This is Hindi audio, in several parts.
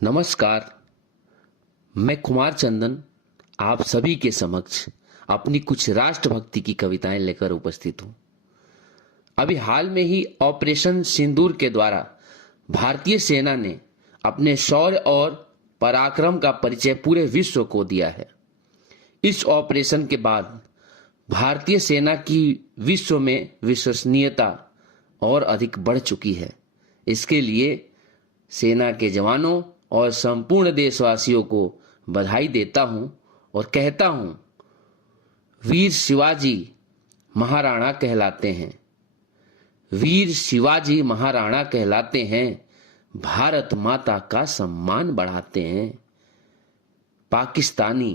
नमस्कार। मैं कुमार चंदन आप सभी के समक्ष अपनी कुछ राष्ट्रभक्ति की कविताएं लेकर उपस्थित हूं। अभी हाल में ही ऑपरेशन सिंदूर के द्वारा भारतीय सेना ने अपने शौर्य और पराक्रम का परिचय पूरे विश्व को दिया है। इस ऑपरेशन के बाद भारतीय सेना की विश्व में विश्वसनीयता और अधिक बढ़ चुकी है। इसके लिए सेना के जवानों और संपूर्ण देशवासियों को बधाई देता हूं और कहता हूं, वीर शिवाजी महाराणा कहलाते हैं, वीर शिवाजी महाराणा कहलाते हैं, भारत माता का सम्मान बढ़ाते हैं। पाकिस्तानी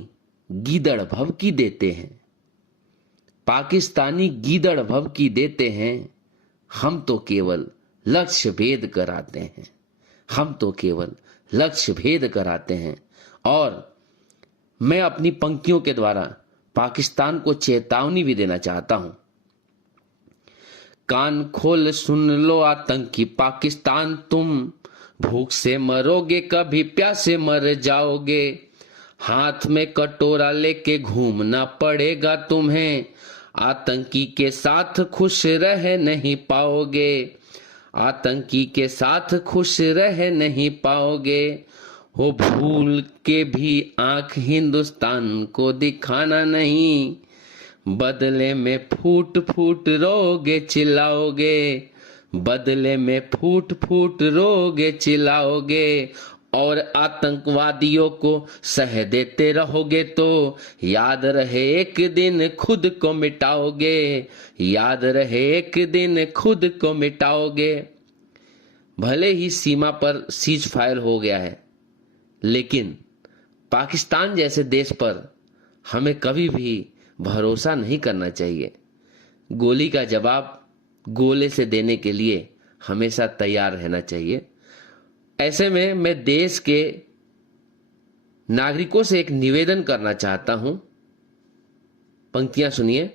गीदड़ भभकी देते हैं, पाकिस्तानी गीदड़ भभकी देते हैं, हम तो केवल लक्ष्य भेद कराते हैं, हम तो केवल लक्ष्य भेद कराते हैं। और मैं अपनी पंक्तियों के द्वारा पाकिस्तान को चेतावनी भी देना चाहता हूं। कान खोल सुन लो आतंकी पाकिस्तान, तुम भूख से मरोगे कभी प्यासे मर जाओगे। हाथ में कटोरा लेके घूमना पड़ेगा तुम्हें, आतंकी के साथ खुश रह नहीं पाओगे, आतंकी के साथ खुश रह नहीं पाओगे। हो भूल के भी आंख हिंदुस्तान को दिखाना नहीं, बदले में फूट फूट रोगे चिल्लाओगे, बदले में फूट फूट रोगे चिल्लाओगे। और आतंकवादियों को सह देते रहोगे तो याद रहे एक दिन खुद को मिटाओगे, याद रहे एक दिन खुद को मिटाओगे। भले ही सीमा पर सीज फायर हो गया है, लेकिन पाकिस्तान जैसे देश पर हमें कभी भी भरोसा नहीं करना चाहिए। गोली का जवाब गोले से देने के लिए हमेशा तैयार रहना चाहिए। ऐसे में मैं देश के नागरिकों से एक निवेदन करना चाहता हूं। पंक्तियां सुनिए।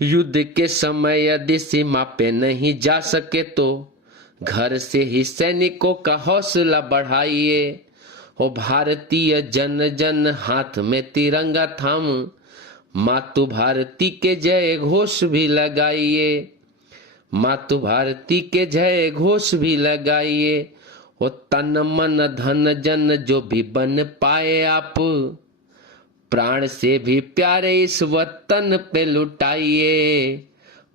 युद्ध के समय यदि सीमा पे नहीं जा सके तो घर से ही सैनिकों का हौसला बढ़ाइए। हो भारतीय जन जन हाथ में तिरंगा थाम, मातु भारती के जय घोष भी लगाइए, मातु भारती के जय घोष भी लगाइए। हो तन मन धन जन जो भी बन पाए आप, प्राण से भी प्यारे इस वतन पे लुटाइए,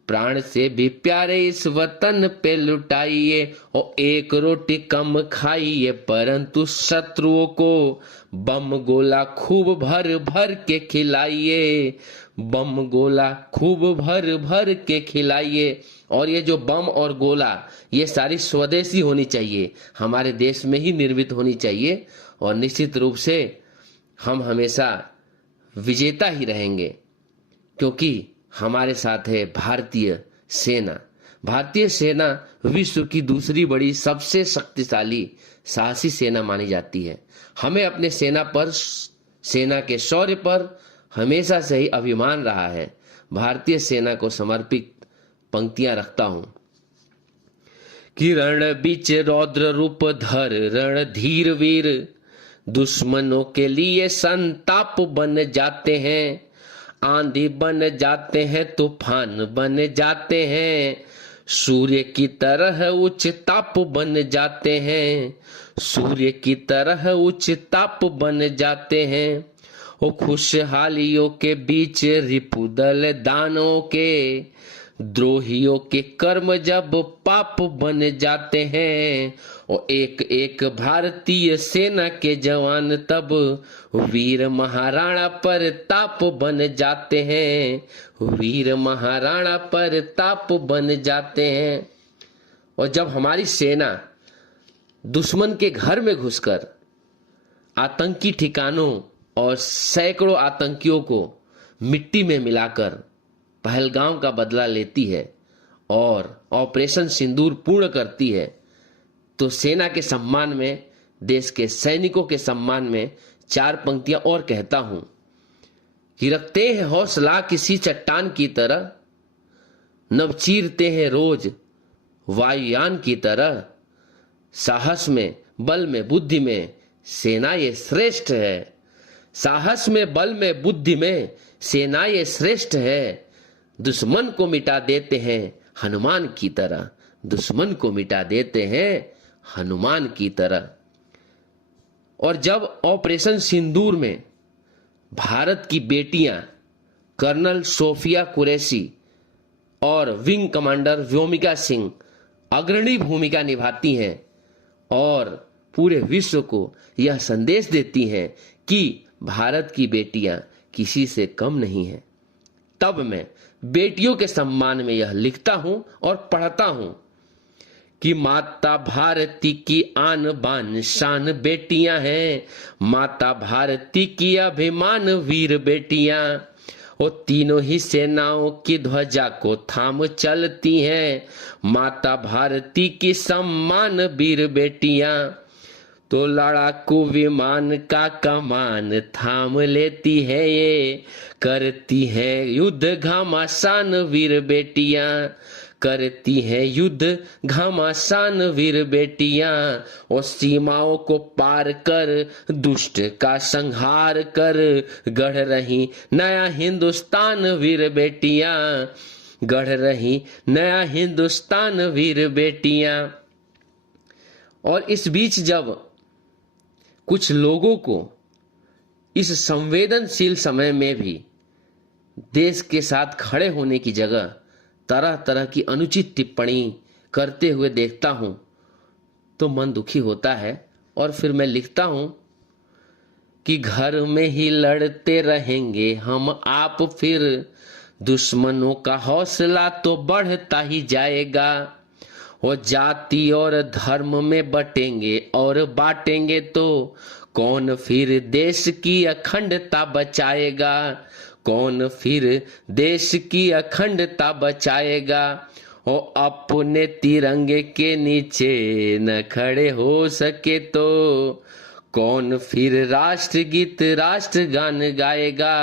प्राण से भी प्यारे इस वतन पे लुटाइए। और एक रोटी कम खाइए परंतु शत्रुओं को बम गोला खूब भर भर के खिलाइए, बम गोला खूब भर भर के खिलाइए। और ये जो बम और गोला ये सारी स्वदेशी होनी चाहिए, हमारे देश में ही निर्मित होनी चाहिए। और निश्चित रूप से हम हमेशा विजेता ही रहेंगे, क्योंकि हमारे साथ है भारतीय सेना। भारतीय सेना विश्व की दूसरी बड़ी सबसे शक्तिशाली साहसी सेना मानी जाती है। हमें अपने सेना पर, सेना के शौर्य पर हमेशा से ही अभिमान रहा है। भारतीय सेना को समर्पित पंक्तियां रखता हूं कि रण बीच रौद्र रूप धर रणधीर वीर, दुश्मनों के लिए संताप बन जाते हैं, आंधी बन जाते हैं तूफान बन जाते हैं, सूर्य की तरह उच्च ताप बन जाते हैं, सूर्य की तरह उच्च ताप बन जाते हैं। वो खुशहालियों के बीच रिपुदल दानों के, द्रोहियों के कर्म जब पाप बन जाते हैं। और एक एक भारतीय सेना के जवान तब वीर महाराणा पर ताप बन जाते हैं, वीर महाराणा पर ताप बन जाते हैं। और जब हमारी सेना दुश्मन के घर में घुसकर आतंकी ठिकानों और सैकड़ों आतंकियों को मिट्टी में मिलाकर पहलगाम का बदला लेती है और ऑपरेशन सिंदूर पूर्ण करती है, तो सेना के सम्मान में, देश के सैनिकों के सम्मान में चार पंक्तियां और कहता हूं कि रखते हैं हौसला किसी चट्टान की तरह, नव चीरते हैं रोज वायुयान की तरह, साहस में बल में बुद्धि में सेना ये श्रेष्ठ है। साहस में बल में बुद्धि में सेना ये श्रेष्ठ है। दुश्मन को मिटा देते हैं हनुमान की तरह, दुश्मन को मिटा देते हैं हनुमान की तरह। और जब ऑपरेशन सिंदूर में भारत की बेटियां कर्नल सोफिया कुरैशी और विंग कमांडर व्योमिका सिंह अग्रणी भूमिका निभाती हैं और पूरे विश्व को यह संदेश देती हैं कि भारत की बेटियां किसी से कम नहीं हैं, तब मैं बेटियों के सम्मान में यह लिखता हूं और पढ़ता हूं कि माता भारती की आन बान शान बेटियां हैं, माता भारती की अभिमान वीर बेटियां, वो तीनों ही सेनाओं की ध्वजा को थाम चलती हैं, माता भारती की सम्मान वीर बेटियां, तो लड़ाकू विमान का कमान थाम लेती है ये, करती है युद्ध घमासान वीर बेटियां, करती है युद्ध घमासान वीर बेटियां, और सीमाओं को पार कर दुष्ट का संहार कर गढ़ रही नया हिंदुस्तान वीर बेटियां, गढ़ रही नया हिंदुस्तान वीर बेटियां। और इस बीच जब कुछ लोगों को इस संवेदनशील समय में भी देश के साथ खड़े होने की जगह तरह तरह की अनुचित टिप्पणी करते हुए देखता हूं तो मन दुखी होता है। और फिर मैं लिखता हूं कि घर में ही लड़ते रहेंगे हम आप, फिर दुश्मनों का हौसला तो बढ़ता ही जाएगा, वो जाति और धर्म में बटेंगे और बांटेंगे तो कौन फिर देश की अखंडता बचाएगा, कौन फिर देश की अखंडता बचाएगा, ओ अपने तिरंगे के नीचे न खड़े हो सके तो कौन फिर राष्ट्रगीत राष्ट्रगान गाएगा,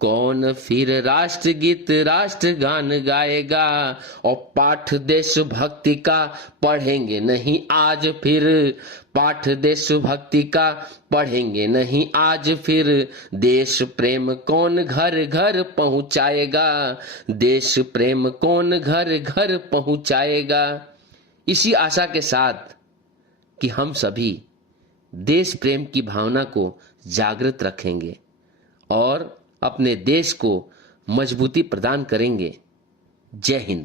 कौन फिर राष्ट्रगीत राष्ट्रगान गाएगा, और पाठ देशभक्ति का पढ़ेंगे नहीं आज फिर, पाठ देशभक्ति का पढ़ेंगे नहीं आज फिर, देश प्रेम कौन घर घर पहुंचाएगा, देश प्रेम कौन घर घर पहुंचाएगा। इसी आशा के साथ कि हम सभी देश प्रेम की भावना को जागृत रखेंगे और अपने देश को मजबूती प्रदान करेंगे। जय हिंद।